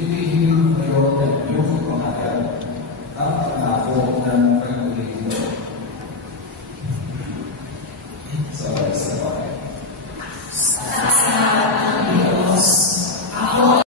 Hinihingin ngayon ng iyong pamahalaan ang pangako ng pagpapalito. Sabay-sabay. Salamat ang Diyos. Ako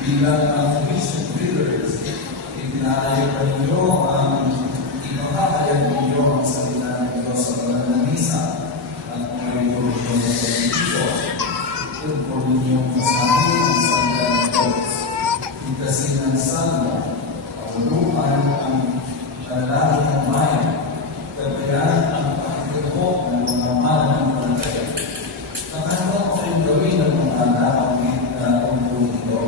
bilang mga mission leaders, itinalayo pa ninyo ang ipapahayag ninyo ang salita ng Diyos sa pananalisa at mga ito sa pagkito. Tungkol ninyong masahin ang salita ng Diyos. Itasin ang salmo, paguluhan ang lalaki ng mayan, tabayan ang pakikihok ng mga malang pantay. Nakanda ko kayong gawin ang mga nakakit na tungkol ito.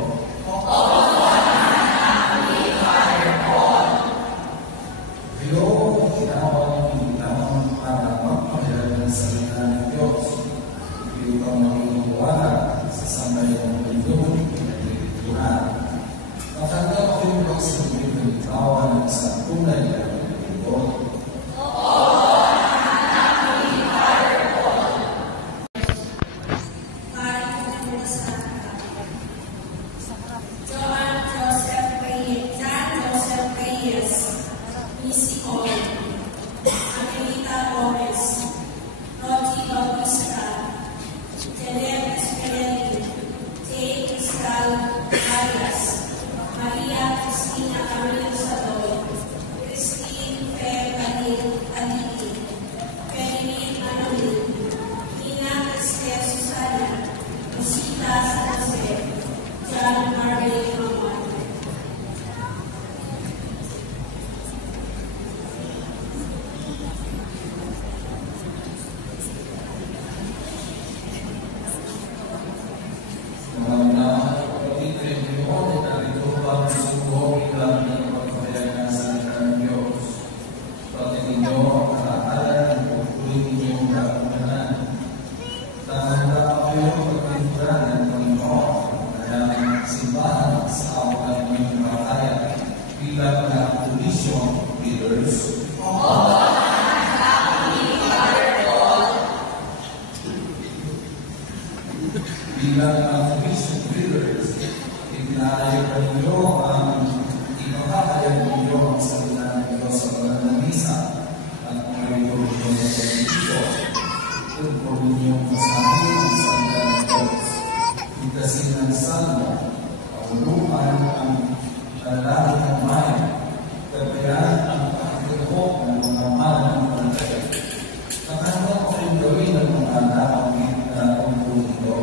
Bilang mga mission leaders, itinalayo pa ninyo ang ipapahayag ninyo ang salita ng Diyos sa pananalisa at mga ito sa pagkito. Tungkol ninyong masahin ang salita ng Diyos. Itasin ang salmo, paguluhan ang lalaki ng mayan, tabayan ang pakikihok ng mga malang pantay. Nakanda ko kayong gawin ang mga nakakit na tungkol ito.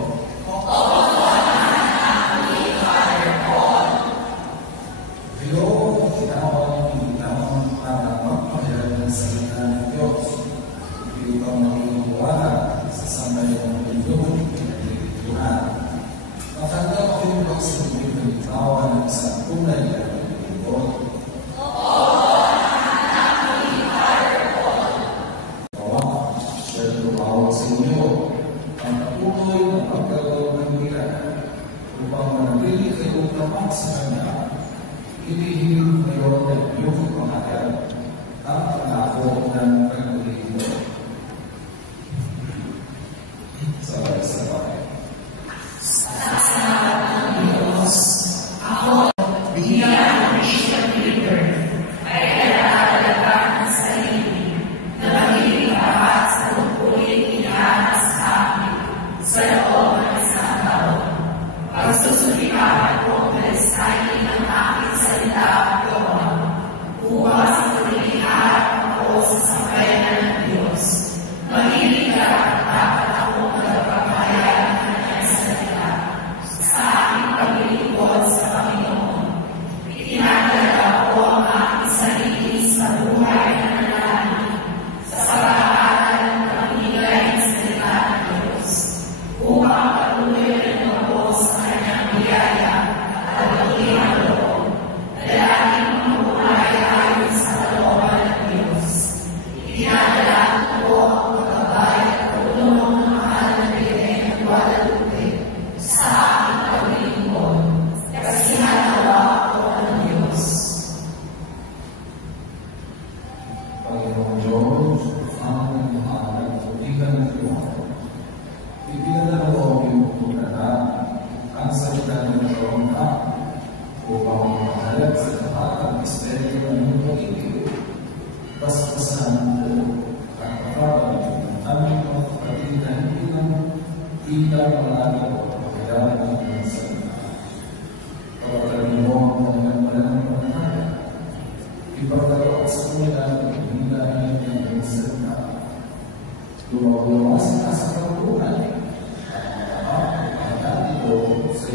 Hinihingin ngayon ng iyong pamahalaan ang pangako ng pagpapalito. Sabay-sabay. Salamat ang Diyos.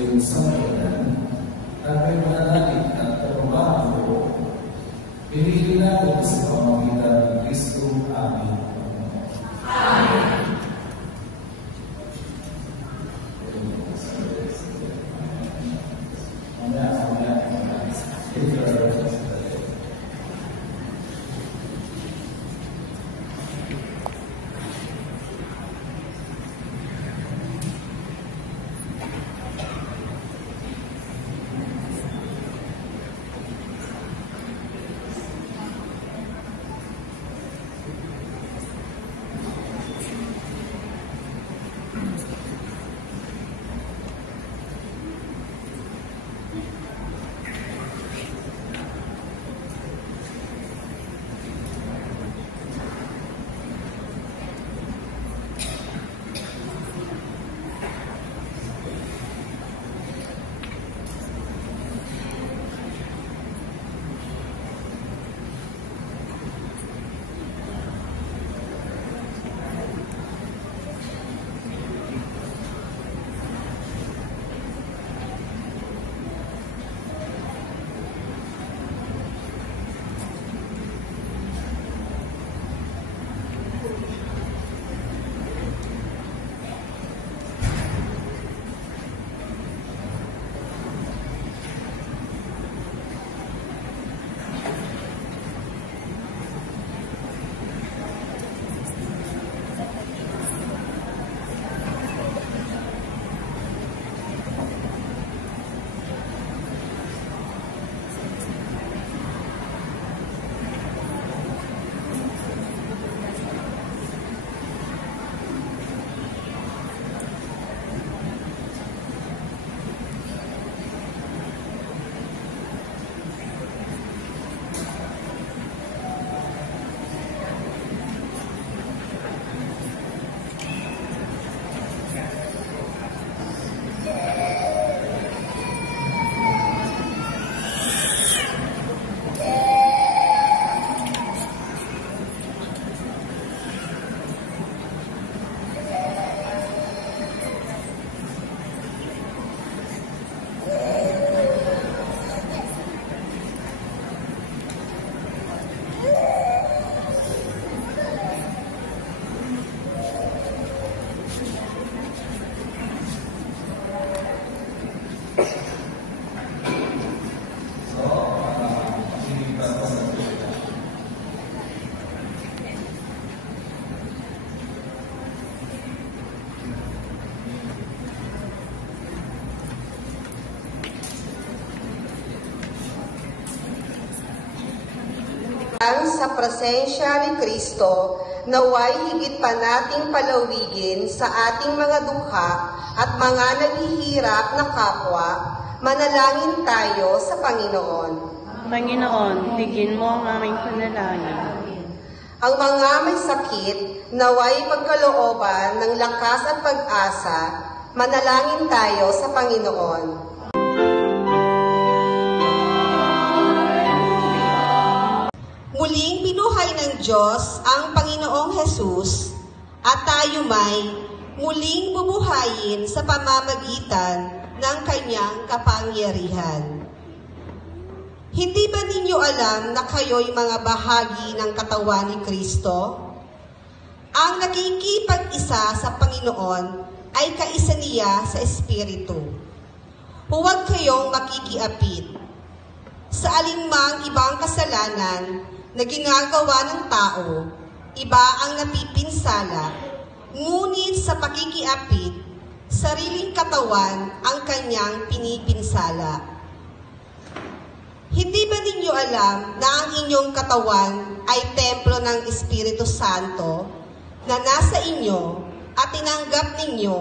iyong sambayanan at may mananalig at trabaho, pinili namin sa pamamagitan ng Kristo aming Panginoon. Amen. Sa presensya ni Kristo, naway higit pa nating palawigin sa ating mga dukha at mga naghihirap na kapwa, manalangin tayo sa Panginoon. Panginoon, tigin mo ang aming panalangin. Ang mga may sakit, naway pagkalooban ng lakas at pag-asa, manalangin tayo sa Panginoon. Muling binuhay ng Diyos ang Panginoong Hesus at tayo may muling bubuhayin sa pamamagitan ng kanyang kapangyarihan. Hindi ba ninyo alam na kayo'y mga bahagi ng katawan ni Kristo? Ang nakikipag-isa sa Panginoon ay kaisa niya sa Espiritu. Huwag kayong makikiapid. Sa alinmang ibang kasalanan na ginagawa ng tao, iba ang napipinsala, ngunit sa pakikiapid, sariling katawan ang kanyang pinipinsala. Hindi ba ninyo alam na ang inyong katawan ay templo ng Espiritu Santo na nasa inyo at tinanggap ninyo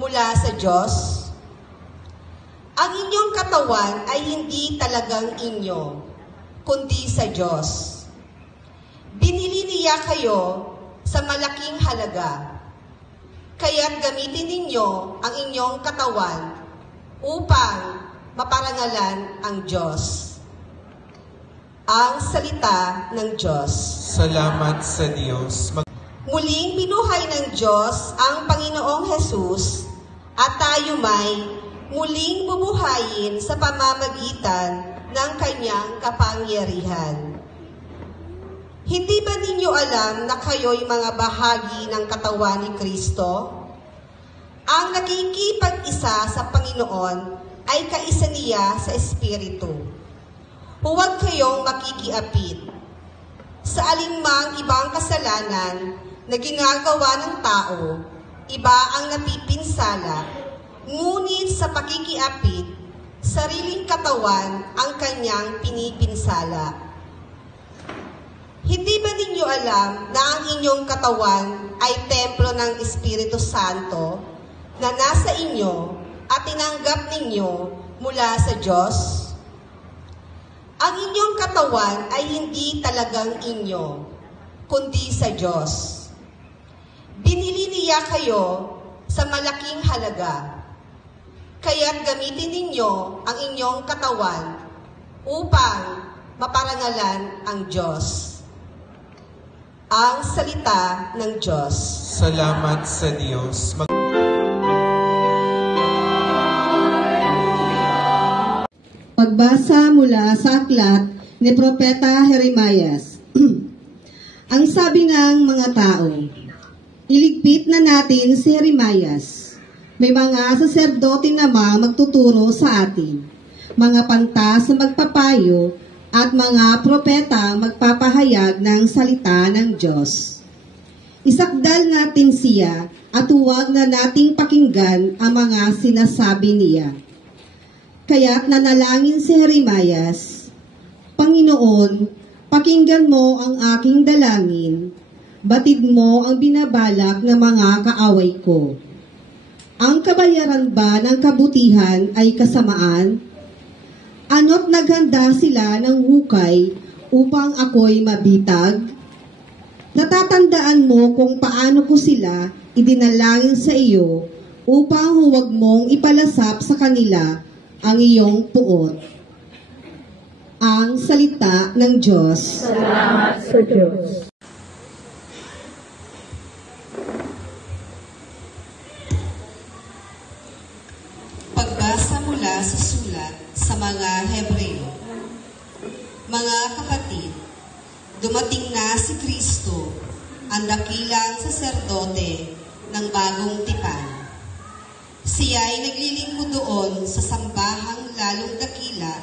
mula sa Diyos? Ang inyong katawan ay hindi talagang inyo, kundi sa Diyos. Binili niya kayo sa malaking halaga, kaya't gamitin ninyo ang inyong katawan upang maparangalan ang Diyos. Ang salita ng Diyos. Salamat sa Diyos. Muling binuhay ng Diyos ang Panginoong Hesus at tayo may muling bubuhayin sa pamamagitan ng kanyang kapangyarihan. Hindi ba ninyo alam na kayo'y mga bahagi ng katawan ni Kristo? Ang nakikipag-isa sa Panginoon ay kaisa niya sa Espiritu. Huwag kayong makikiapid sa alinmang ibang kasalanan na ginagawa ng tao, iba ang napipinsala, ngunit sa pakikiapid, sariling katawan ang kanyang pinipinsala. Hindi ba ninyo alam na ang inyong katawan ay templo ng Espiritu Santo na nasa inyo at tinanggap ninyo mula sa Diyos? Ang inyong katawan ay hindi talagang inyo, kundi sa Diyos. Binili niya kayo sa malaking halaga, kaya't gamitin ninyo ang inyong katawan upang maparangalan ang Diyos. Ang salita ng Diyos. Salamat sa Diyos. Pagbasa mula sa aklat ni Propeta Jeremias. Ang sabi ng mga tao, iligpit na natin si Jeremias. May mga saserdote namang magtuturo sa atin, mga pantas na magpapayo at mga propeta magpapahayag ng salita ng Diyos. Isakdal natin siya at huwag na nating pakinggan ang mga sinasabi niya. Kaya't nanalangin si Jeremias, Panginoon, pakinggan mo ang aking dalangin, batid mo ang binabalak ng mga kaaway ko. Ang kabayaran ba ng kabutihan ay kasamaan? Ano't naghanda sila ng hukay upang ako'y mabitag? Natatandaan mo kung paano ko sila idinalangin sa iyo upang huwag mong ipalasap sa kanila ang iyong puot. Ang salita ng Diyos. Salamat sa Diyos. Pagbasa mula sa sulat sa mga Hebreo. Mga kapatid, dumating na si Kristo, ang dakilang saserdote ng bagong tipan. Siya ay naglilingkod doon sa sambahang lalong dakila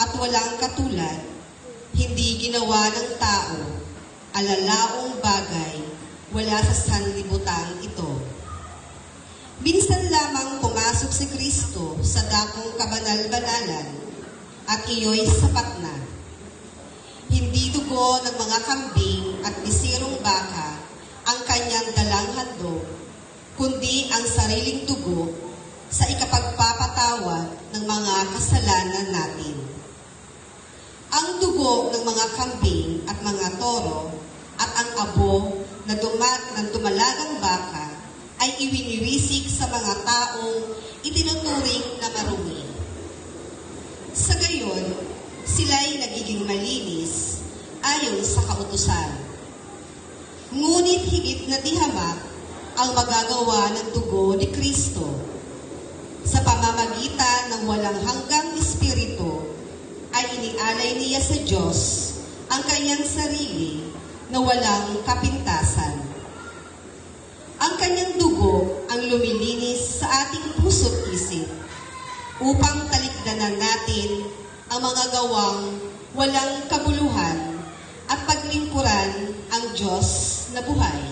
at walang katulad, hindi ginawa ng tao, alalaong bagay, wala sa sanlibutan ito. Minsan lamang pumasok si Kristo sa dakong kabanal-banalan at iyo'y sapat na. Hindi dugo ng mga kambing at bisirong baka ang kanyang dalang handog, kundi ang sariling dugo sa ikapagpapatawad ng mga kasalanan natin. Ang dugo ng mga kambing at mga toro at ang abo na dumalagang baka ay iwiniwisik sa mga taong itinuturing na marumi. Sa gayon, sila'y nagiging malinis ayon sa kautusan. Ngunit higit na dihamak ang magagawa ng dugo ni Kristo. Sa pamamagitan ng walang hanggang Espiritu, ay inialay niya sa Diyos ang kanyang sarili na walang kapintasan. Ang kanyang dugo ang lumilinis sa ating puso't isip upang talikdanan natin ang mga gawang walang kabuluhan at paglingkuran ang Diyos na buhay.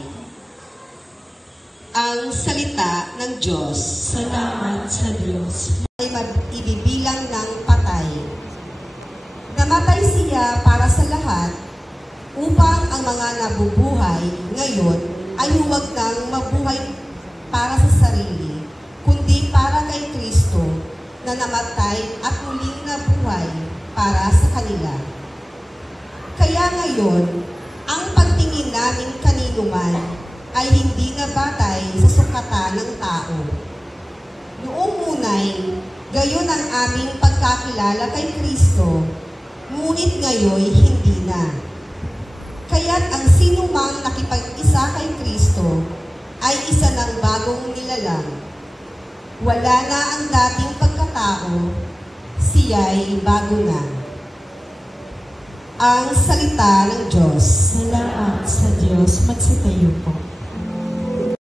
Ang salita ng Diyos. Salamat sa Diyos. Ay ibibilang ng patay. Namatay siya para sa lahat upang ang mga nabubuhay ngayon ay huwag nang mabuhay para sa sarili, kundi para kay Kristo na namatay at muling nabuhay para sa kanila. Kaya ngayon, ang pagtingin namin kanino man ay hindi na batay sa sukatan ng tao. Noong unay, gayon ang aming pagkakilala kay Kristo, ngunit ngayon hindi na. Kaya't ang sinumang nakipag-isa kay Kristo ay isa ng bagong nilalang. Wala na ang dating pagkatao, siya'y bago na. Ang salita ng Diyos. Salamat sa Diyos. Magsitayo po.